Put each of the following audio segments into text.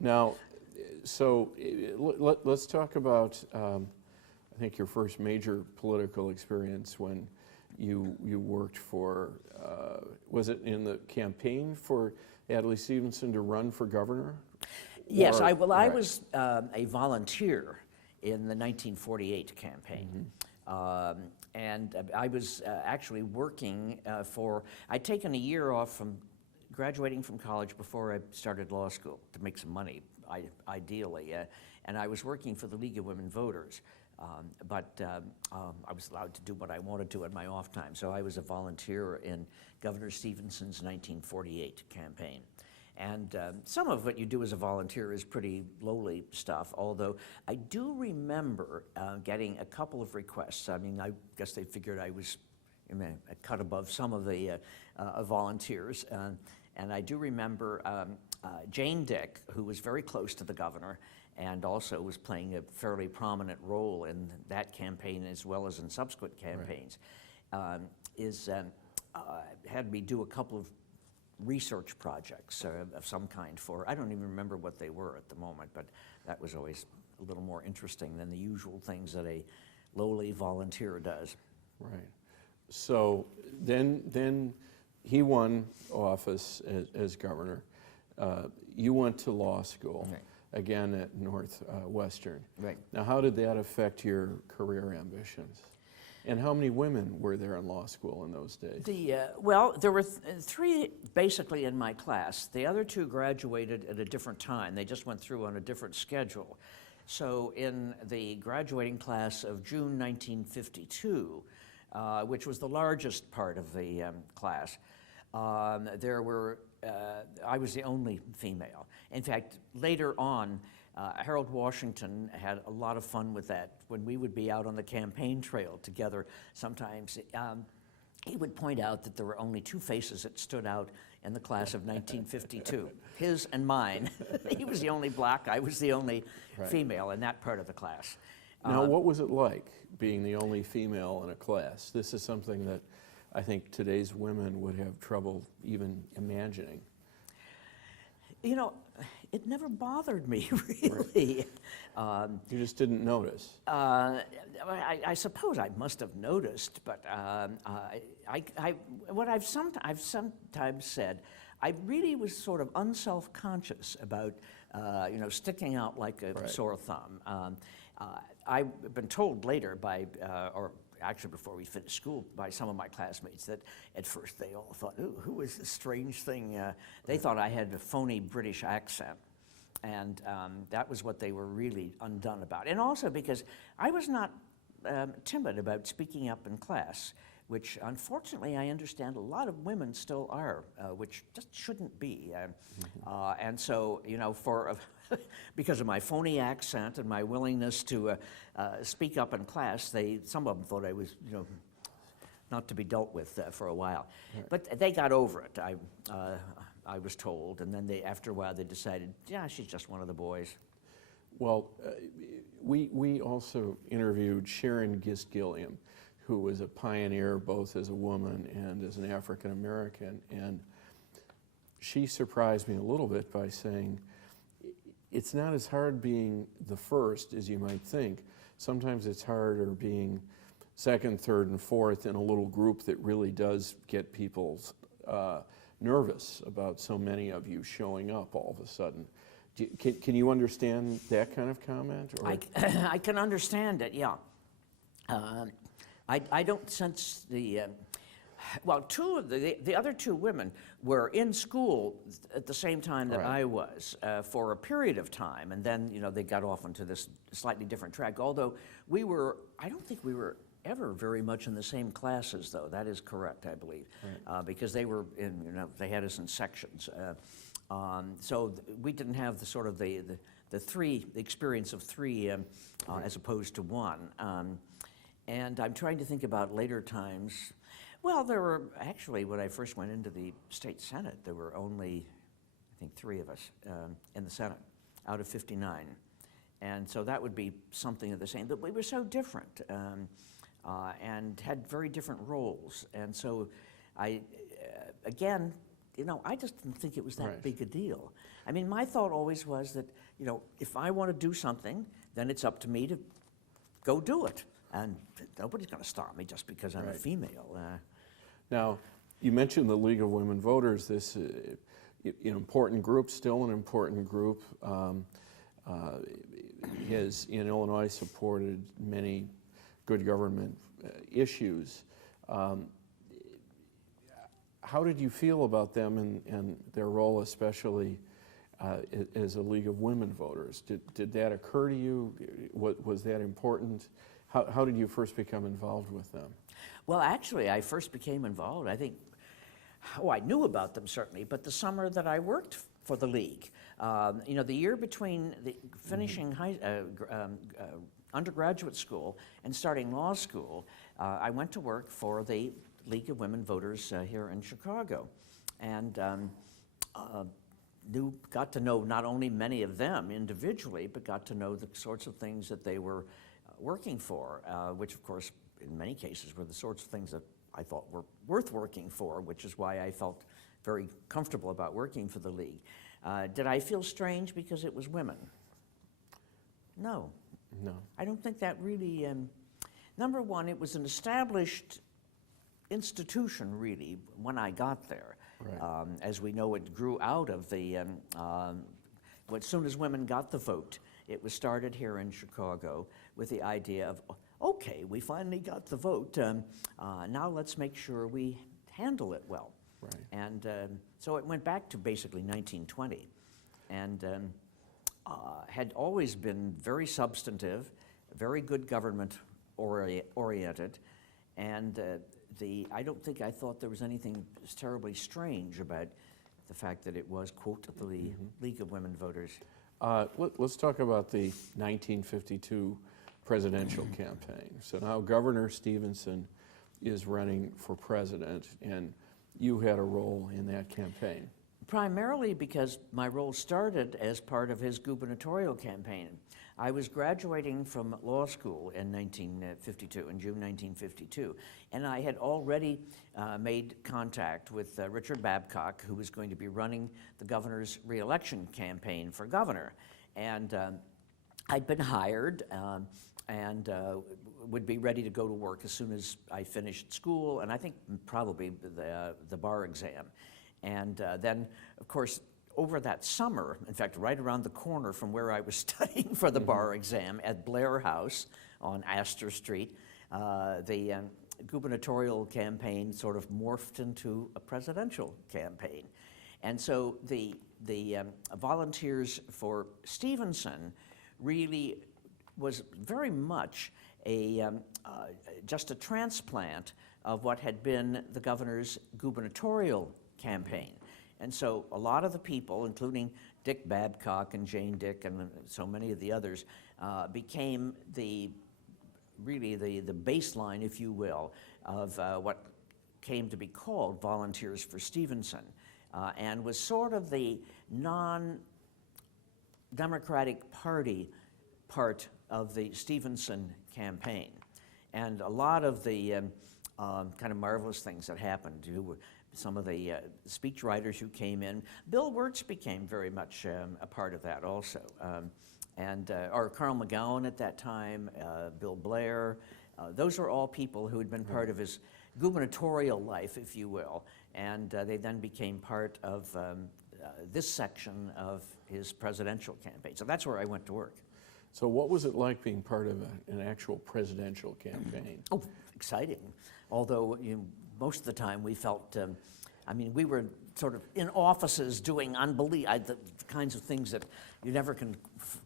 Now, so let's talk about, I think, your first major political experience when you worked for, was it in the campaign for Adlai Stevenson to run for governor? Yes, Or- I right. was a volunteer in the 1948 campaign. And I was actually working I'd taken a year off from graduating from college before I started law school to make some money, ideally. And I was working for the League of Women Voters. But I was allowed to do what I wanted to in my off time. So I was a volunteer in Governor Stevenson's 1948 campaign. And some of what you do as a volunteer is pretty lowly stuff, although I do remember getting a couple of requests. I mean, I guess they figured I was a cut above some of the volunteers. And I do remember Jane Dick, who was very close to the governor and also was playing a fairly prominent role in that campaign as well as in subsequent campaigns, had me do a couple of research projects of some kind for, I don't even remember what they were at the moment, but that was always a little more interesting than the usual things that a lowly volunteer does. Right. So then he won office as governor. You went to law school, Right. again at Northwestern. Right. Now, how did that affect your career ambitions? And how many women were there in law school in those days? Well, there were three basically in my class. The other two graduated at a different time. They just went through on a different schedule. So in the graduating class of June 1952, which was the largest part of the class, there were, I was the only female. In fact, later on, Harold Washington had a lot of fun with that. When we would be out on the campaign trail together, sometimes he would point out that there were only two faces that stood out in the class of 1952, his and mine. He was the only black, I was the only female in that part of the class. Now, what was it like being the only female in a class? This is something that I think today's women would have trouble even imagining. You know, it never bothered me, really. You just didn't notice. I suppose I must have noticed, but what I've sometimes said, I really was sort of unself-conscious about, sticking out like a sore thumb. I've been told later by, or actually before we finished school, by some of my classmates that at first they all thought, ooh, who is this strange thing? They thought I had a phony British accent. And that was what they were really undone about. And also because I was not timid about speaking up in class, which unfortunately I understand a lot of women still are, which just shouldn't be. And so, because of my phony accent and my willingness to speak up in class, some of them thought I was, not to be dealt with for a while. Right. But they got over it, I was told, and then after a while they decided, yeah, she's just one of the boys. Well, we also interviewed Sharon Gist-Gilliam, who was a pioneer both as a woman and as an African American, and she surprised me a little bit by saying, it's not as hard being the first as you might think. Sometimes it's harder being second, third, and fourth in a little group that really does get people nervous about so many of you showing up all of a sudden. Can you understand that kind of comment? Or? I can understand it, yeah. I don't sense well, two of the other two women were in school at the same time that I was for a period of time, and then they got off onto this slightly different track. Although I don't think we were ever very much in the same classes, though. That is correct, I believe, because they were they had us in sections. So we didn't have the sort of the experience of three as opposed to one. And I'm trying to think about later times. Well, there were actually, when I first went into the state Senate, there were only, I think, 3 of us in the Senate out of 59. And so that would be something of the same. But we were so different and had very different roles. And so again, I just didn't think it was that Right. big a deal. I mean, my thought always was that, if I want to do something, then it's up to me to go do it. And nobody's going to stop me just because I'm a Right. female. Now, you mentioned the League of Women Voters, this important group, still an important group, has in Illinois supported many good government issues. How did you feel about them and their role, especially as a League of Women Voters? Did that occur to you? Was that important? How did you first become involved with them? Well, actually, I first became involved, I think, I knew about them certainly, but the summer that I worked for the League, the year between finishing undergraduate school and starting law school, I went to work for the League of Women Voters here in Chicago, and got to know not only many of them individually, but got to know the sorts of things that they were working for, which of course in many cases were the sorts of things that I thought were worth working for, which is why I felt very comfortable about working for the League. Did I feel strange because it was women? No. No. I don't think that really, number one, it was an established institution really when I got there. Right. As we know, it grew out of the, as soon as women got the vote, it was started here in Chicago with the idea of, okay, we finally got the vote, now let's make sure we handle it well. Right. And so it went back to basically 1920, and had always been very substantive, very good government oriented, and I don't think I thought there was anything terribly strange about the fact that it was, quote, the League of Women Voters. Let's talk about the 1952 presidential campaign. So now Governor Stevenson is running for president, and you had a role in that campaign. Primarily because my role started as part of his gubernatorial campaign. I was graduating from law school in 1952, in June 1952, and I had already made contact with Richard Babcock, who was going to be running the governor's re-election campaign for governor. And I'd been hired and would be ready to go to work as soon as I finished school, and I think probably the bar exam. And then, of course, over that summer, in fact, right around the corner from where I was studying for the bar exam at Blair House on Astor Street, the gubernatorial campaign sort of morphed into a presidential campaign. And so the Volunteers for Stevenson really was very much just a transplant of what had been the governor's gubernatorial campaign. And so a lot of the people, including Dick Babcock and Jane Dick and so many of the others, became really the baseline, if you will, of what came to be called Volunteers for Stevenson, and was sort of the non-Democratic Party part of the Stevenson campaign. And a lot of the kind of marvelous things that happened, some of the speech writers who came in, Bill Wirtz became very much a part of that also. Or Carl McGowan at that time, Bill Blair, those were all people who had been part of his gubernatorial life, if you will, and they then became part of this section of his presidential campaign. So that's where I went to work. So what was it like being part of an actual presidential campaign? Oh, exciting. Although most of the time we felt, we were sort of in offices doing the kinds of things that you never can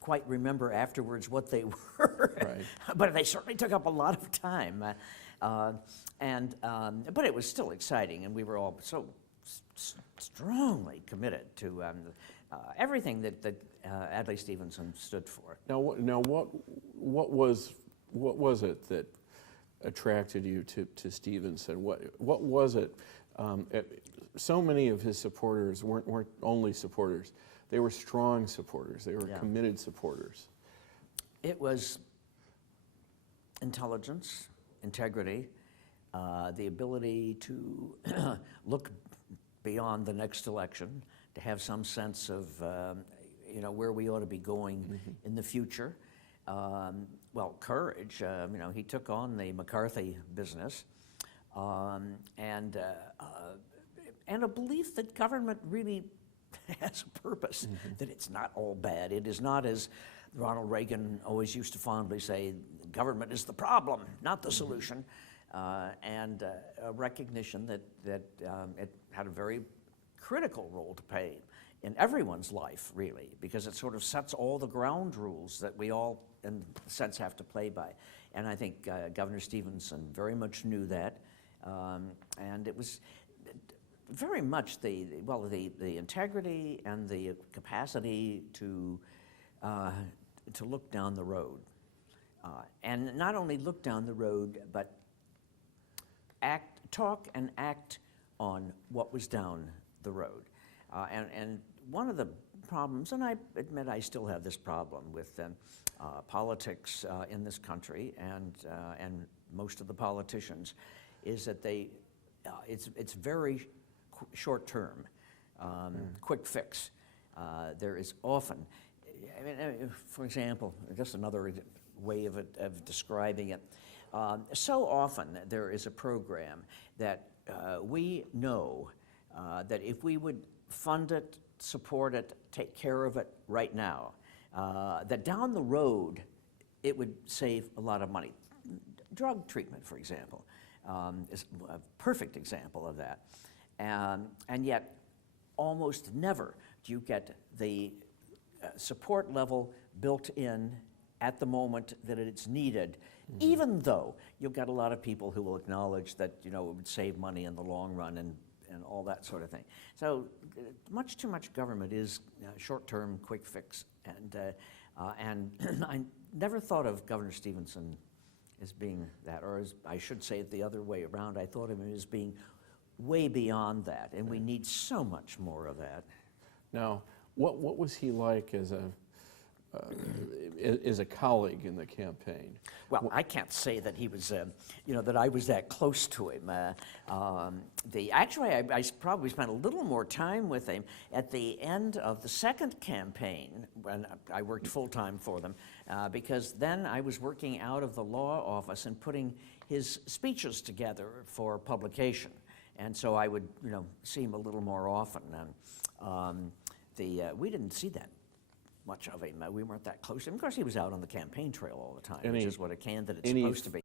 quite remember afterwards what they were. Right. But they certainly took up a lot of time. But it was still exciting, and we were all so strongly committed to everything that Adlai Stevenson stood for. Now what was it that attracted you to Stevenson? What was it? So many of his supporters weren't only supporters; they were strong supporters. They were committed supporters. It was intelligence, integrity, the ability to look beyond the next election, to have some sense of where we ought to be going in the future. Well, courage. He took on the McCarthy business, and a belief that government really has a purpose, that it's not all bad. It is not, as Ronald Reagan always used to fondly say, government is the problem, not the solution. And a recognition that it had a very critical role to play in everyone's life, really, because it sort of sets all the ground rules that we all, in a sense, have to play by. And I think Governor Stevenson very much knew that, and it was very much the integrity and the capacity to look down the road, and not only look down the road, but talk and act on what was down the road. And one of the problems, and I admit I still have this problem with politics in this country, and most of the politicians, is that it's very short-term, quick fix. There is often, for example, just another way of describing it. So often there is a program that we know that if we would fund it, support it, take care of it right now, that down the road it would save a lot of money. Drug treatment, for example, is a perfect example of that. And yet, almost never do you get the support level built in at the moment that it's needed, even though you'll get a lot of people who will acknowledge that it would save money in the long run and all that sort of thing. So much too much government is short-term, quick fix, and I never thought of Governor Stevenson as being that, or as I should say it the other way around. I thought of him as being way beyond that, and we need so much more of that. Now, what was he like as a colleague in the campaign? Well, I can't say that he was, that I was that close to him. Actually, I probably spent a little more time with him at the end of the second campaign when I worked full-time for them, because then I was working out of the law office and putting his speeches together for publication. And so I would, see him a little more often. And we didn't see that much of him. We weren't that close to him. Of course, he was out on the campaign trail all the time, which is what a candidate's supposed to be.